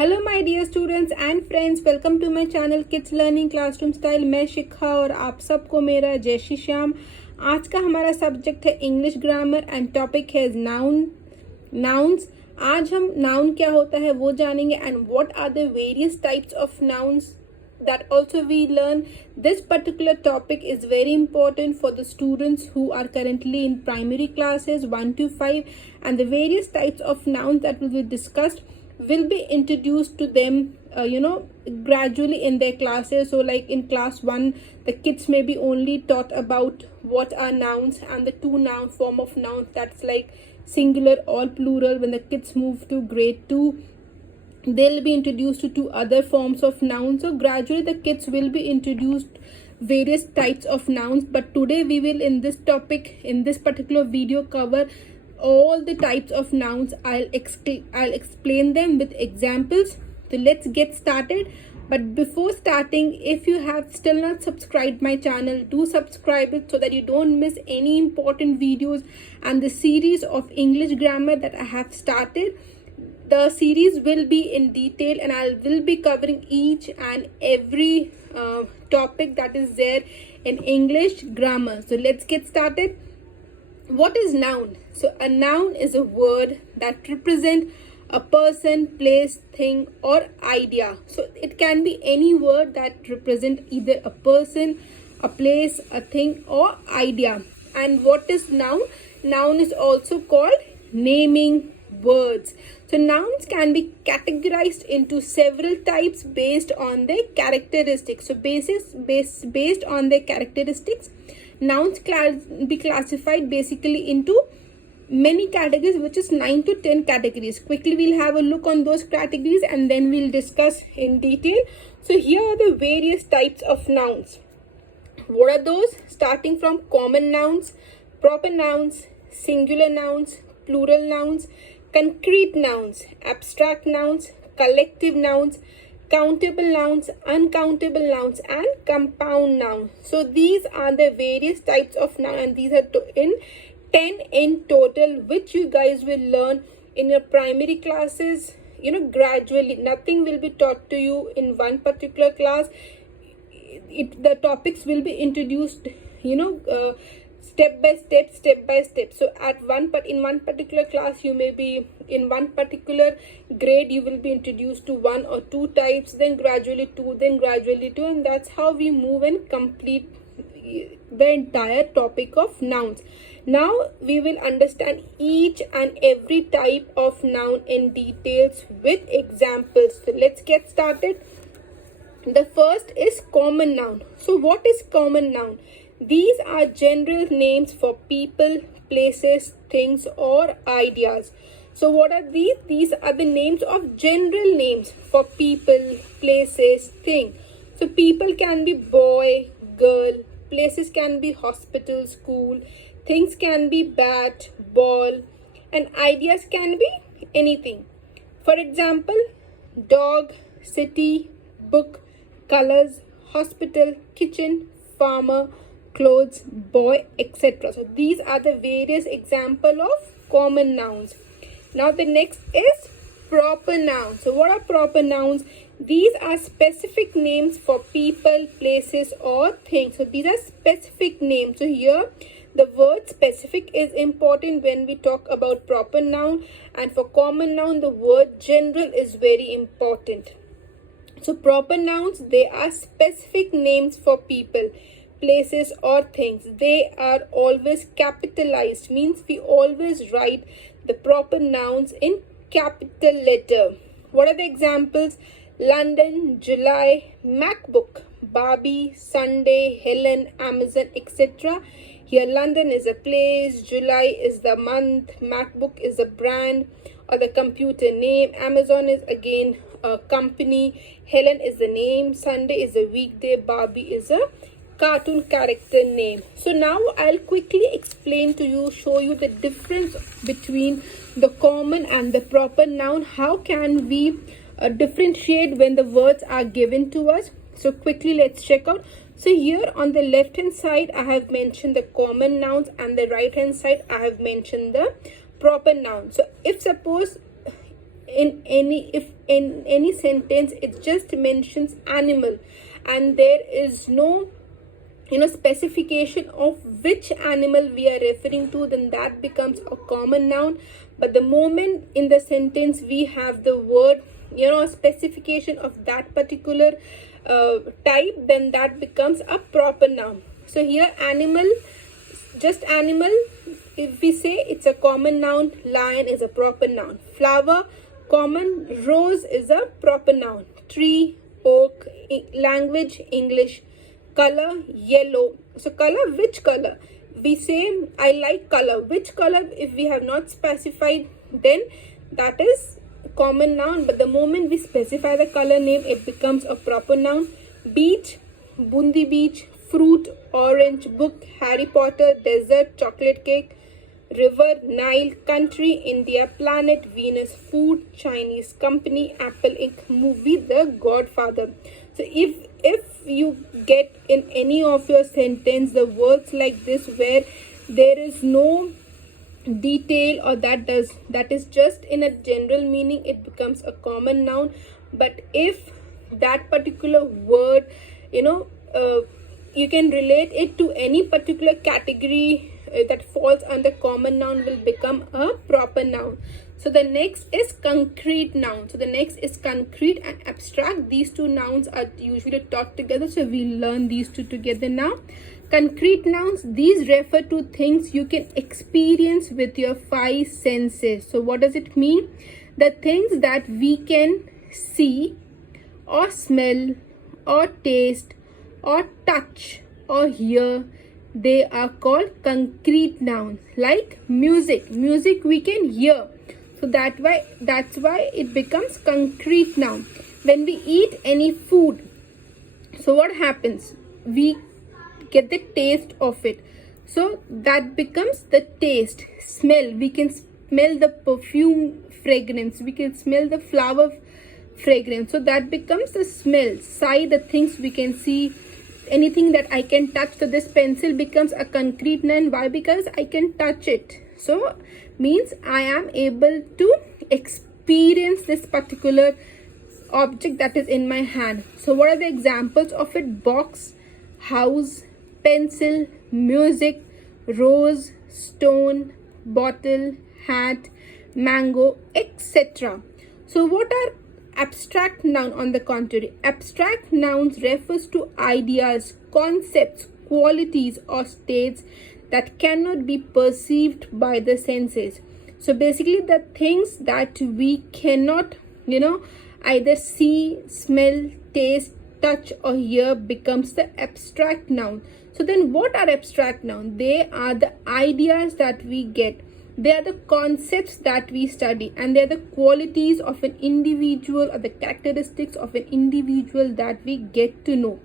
Hello my dear students and friends, welcome to my channel kids learning classroom style. मैं शिखा और आप सबको मेरा जय श्री श्याम। आज का हमारा सब्जेक्ट है इंग्लिश ग्रामर एंड टॉपिक है नाउन्स। आज हम नाउन क्या होता है वो जानेंगे and what are the various types of nouns that also we learn. This particular topic is very important for the students who are currently in primary classes 1 to 5, and the various types of nouns that will be discussed will be introduced to them gradually in their classes. So like in class 1 the kids may be only taught about what are nouns and the two noun form of nouns, that's like singular or plural. When the kids move to grade 2, they'll be introduced to two other forms of nouns. So gradually the kids will be introduced various types of nouns, but today we will in this topic, in this particular video, cover all the types of nouns. I'll explain them with examples. So let's get started. But before starting, if you have still not subscribed my channel, do subscribe it so that you don't miss any important videos and the series of English grammar that I have started. The series will be in detail and I will be covering each and every topic that is there in English grammar. So let's get started. What is noun? So a noun is a word that represents a person, place, thing or idea. So it can be any word that represent either a person, a place, a thing or idea. And what is noun? Noun is also called naming words. So nouns can be categorized into several types based on their characteristics. So based on their characteristics, nouns be classified basically into many categories, which is 9 to 10 categories. Quickly we'll have a look on those categories and then we'll discuss in detail. So here are the various types of nouns. What are those? Starting from common nouns, proper nouns, singular nouns, plural nouns, concrete nouns, abstract nouns, collective nouns, countable nouns, uncountable nouns and compound nouns. So these are the various types of noun, and these are in 10 in total, which you guys will learn in your primary classes, gradually. Nothing will be taught to you in one particular class. The topics will be introduced step by step. So in one particular class, you may be in one particular grade, you will be introduced to one or two types, then gradually two, and that's how we move and complete the entire topic of nouns. Now we will understand each and every type of noun in details with examples. So let's get started. The first is common noun. So what is common noun? These are general names for people, places, things or ideas. So what are these? These are the names of general names for people, places, things. So people can be boy, girl, places can be hospital, school, things can be bat, ball, and ideas can be anything. For example, dog, city, book, colors, hospital, kitchen, farmer, clothes, boy, etc. So these are the various examples of common nouns. Now the next is proper nouns. So what are proper nouns? These are specific names for people, places or things. So these are specific names. So here the word specific is important when we talk about proper noun, and for common noun the word general is very important. So proper nouns, they are specific names for people, places or things. They are always capitalized, means we always write the proper nouns in capital letter. What are the examples? London, July, MacBook, Barbie, Sunday, Helen, Amazon, etc. Here London is a place, July is the month, MacBook is a brand or the computer name, Amazon is again a company, Helen is the name, Sunday is a weekday, Barbie is a cartoon character name. So now I'll quickly explain to you, show you the difference between the common and the proper noun. How can we differentiate when the words are given to us? So quickly let's check out. So here on the left hand side I have mentioned the common nouns, and the right hand side I have mentioned the proper nouns. So if suppose in any sentence it just mentions animal, and there is no specification of which animal we are referring to, then that becomes a common noun. But the moment in the sentence we have the word, specification of that particular type, then that becomes a proper noun. So here animal, just animal, if we say it's a common noun, lion is a proper noun, flower common, rose is a proper noun, tree, oak, language English, color yellow. So color, which color? We say I like color. Which color? If we have not specified, then that is common noun. But the moment we specify the color name, it becomes a proper noun. Beach, bundi beach, fruit, orange, book, Harry Potter, desert, chocolate cake, river, Nile, country, India, planet, Venus, food, Chinese, company, Apple Inc., movie, The Godfather. So if you get in any of your sentence the words like this where there is no detail, or that is just in a general meaning, it becomes a common noun. But if that particular word, you can relate it to any particular category that falls under common noun, will become a proper noun. So the next is concrete noun. So the next is concrete and abstract. These two nouns are usually taught together, so we learn these two together now. Concrete nouns, these refer to things you can experience with your five senses. So what does it mean? The things that we can see or smell or taste or touch or hear, they are called concrete nouns. Like music we can hear, so that's why it becomes concrete noun. When we eat any food, so what happens? We get the taste of it, so that becomes the taste. Smell, we can smell the perfume fragrance, we can smell the flower fragrance, so that becomes the smell. Sight, the things we can see, anything that I can touch. So this pencil becomes a concrete noun. Why? Because I can touch it. So means I am able to experience this particular object that is in my hand. So what are the examples of it? Box, house, pencil, music, rose, stone, bottle, hat, mango, etc. So what are abstract noun? On the contrary, abstract nouns refers to ideas, concepts, qualities or states that cannot be perceived by the senses. So basically the things that we cannot either see, smell, taste, touch or hear becomes the abstract noun. So then what are abstract noun? They are the ideas that we get, they are the concepts that we study, and they are the qualities of an individual or the characteristics of an individual that we get to know.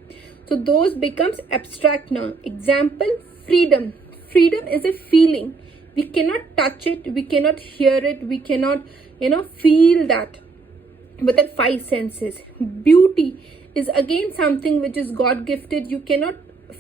So those becomes abstract noun. Example, freedom. Freedom is a feeling. We cannot touch it, we cannot hear it, we cannot feel that with the five senses. Beauty is again something which is God gifted. You cannot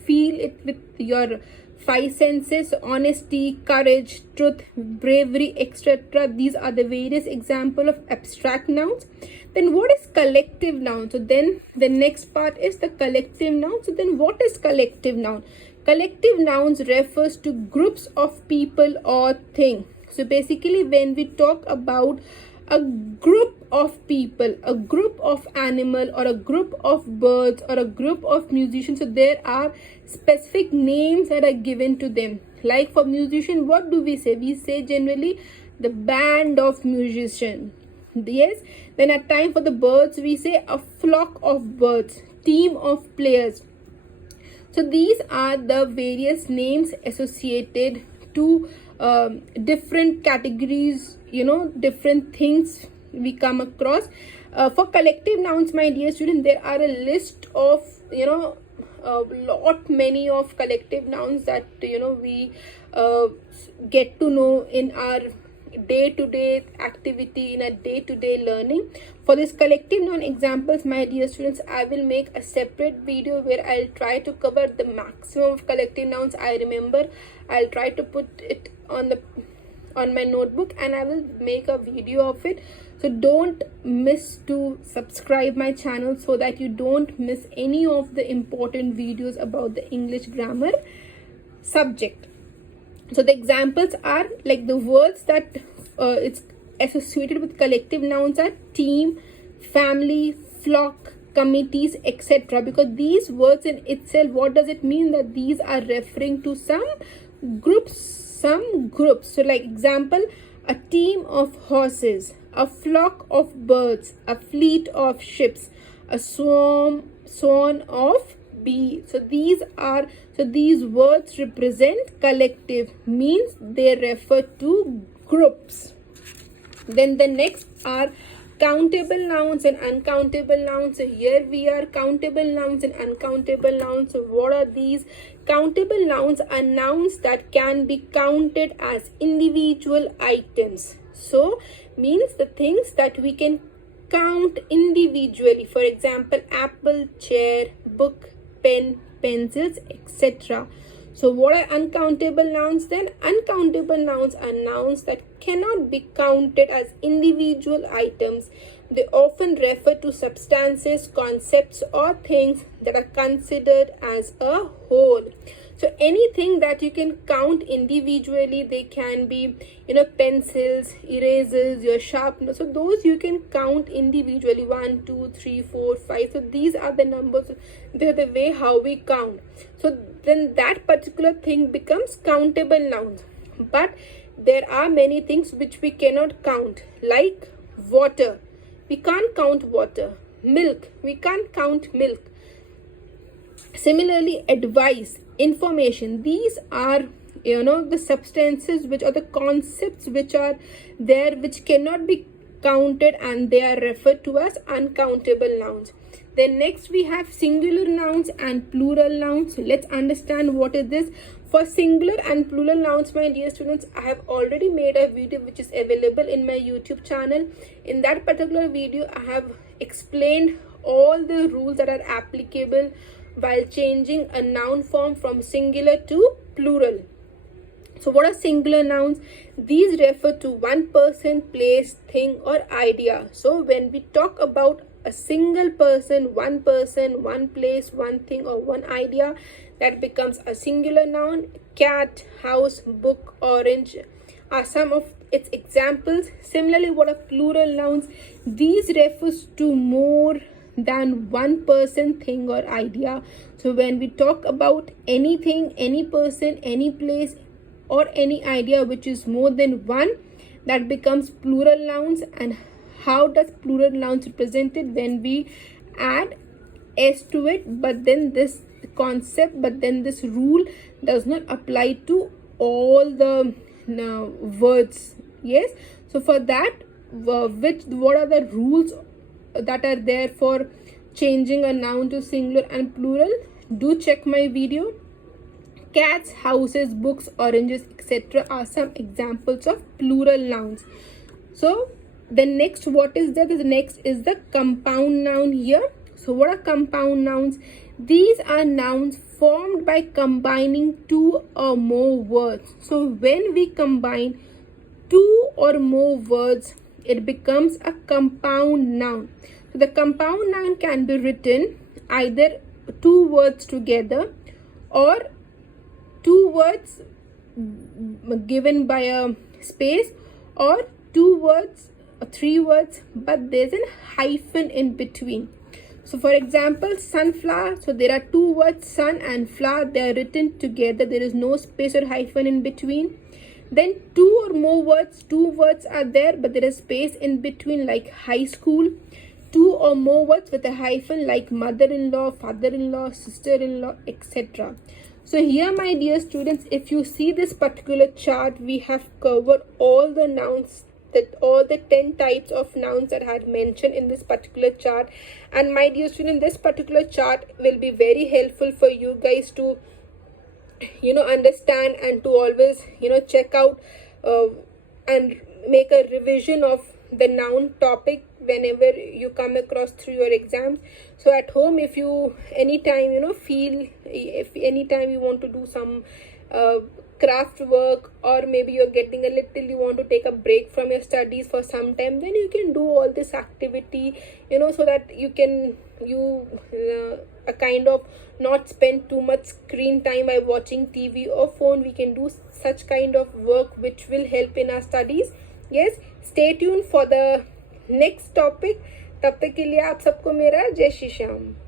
feel it with your five senses. Honesty, courage, truth, bravery, etc. These are the various examples of abstract nouns. Then what is collective noun? So then the next part is the collective noun. So then what is collective noun? Collective nouns refers to groups of people or things. So basically when we talk about a group of people, a group of animal, or a group of birds, or a group of musicians, so there are specific names that are given to them. Like for musician, what do we say? We say generally the band of musicians. Yes. Then at time for the birds, we say a flock of birds, team of players. So these are the various names associated to different categories, different things we come across. For collective nouns, my dear student, there are a list of many of collective nouns that we get to know in our day-to-day activity, in a day-to-day learning. For this collective noun examples, my dear students, I will make a separate video where I'll try to cover the maximum of collective nouns I remember. I'll try to put it on my notebook and I will make a video of it So don't miss to subscribe my channel so that you don't miss any of the important videos about the English grammar subject. So the examples are like the words that it's associated with collective nouns are team, family, flock, committees, etc. Because these words in itself, what does it mean? That these are referring to some groups. So like example, a team of horses, a flock of birds, a fleet of ships, a swarm of bees. So these words represent collective, means they refer to groups. Then the next are countable nouns and uncountable nouns. So here we are countable nouns and uncountable nouns. So what are these? Countable nouns are nouns that can be counted as individual items. So means the things that we can count individually. For example, apple, chair, book, pen, pencils, etc. So what are uncountable nouns then? Uncountable nouns are nouns that cannot be counted as individual items. They often refer to substances, concepts, or things that are considered as a whole. So anything that you can count individually, they can be, pencils, erasers, your sharpener. So those you can count individually, 1, 2, 3, 4, 5. So these are the numbers. They're the way how we count. So then that particular thing becomes countable nouns. But there are many things which we cannot count, like water. We can't count water. Milk. We can't count milk. Similarly, advice, information, these are the substances which are the concepts which are there, which cannot be counted, and they are referred to as uncountable nouns. Then next we have singular nouns and plural nouns. So let's understand what is this. For singular and plural nouns, my dear students, I have already made a video which is available in my YouTube channel. In that particular video, I have explained all the rules that are applicable while changing a noun form from singular to plural. So what are singular nouns? These refer to one person, place, thing, or idea. So when we talk about a single person, one place, one thing, or one idea, that becomes a singular noun. Cat, house, book, orange are some of its examples. Similarly, what are plural nouns? These refers to more than one person, thing, or idea. So when we talk about anything, any person, any place, or any idea which is more than one, that becomes plural nouns. And how does plural nouns represented? When we add s to it, but then this concept, but then this rule does not apply to all the words. Yes, so for that, what are the rules that are there for changing a noun to singular and plural? Do check my video. Cats, houses, books, oranges, etc. are some examples of plural nouns. So the next, what is that? The next is the compound noun here. So what are compound nouns? These are nouns formed by combining two or more words. So when we combine two or more words, it becomes a compound noun. So the compound noun can be written either two words together, or two words given by a space, or two words, or three words, but there's a hyphen in between. So for example, sunflower. So there are two words, sun and flower. They are written together. There is no space or hyphen in between. Then two or more words, two words are there, but there is space in between, like high school. Two or more words with a hyphen, like mother-in-law, father-in-law, sister-in-law, etc. So here, my dear students, if you see this particular chart, we have covered all the nouns, that all the 10 types of nouns that I had mentioned in this particular chart. And my dear student, this particular chart will be very helpful for you guys to understand, and to always check out and make a revision of the noun topic whenever you come across through your exams. So at home, if you anytime feel, if anytime you want to do some craft work, or maybe you're getting a little, you want to take a break from your studies for some time, then you can do all this activity, so that you can a kind of not spend too much screen time by watching TV or phone. We can do such kind of work which will help in our studies. Yes, stay tuned for the next topic. तब तक के लिए आप सबको मेरा जय श्री श्याम.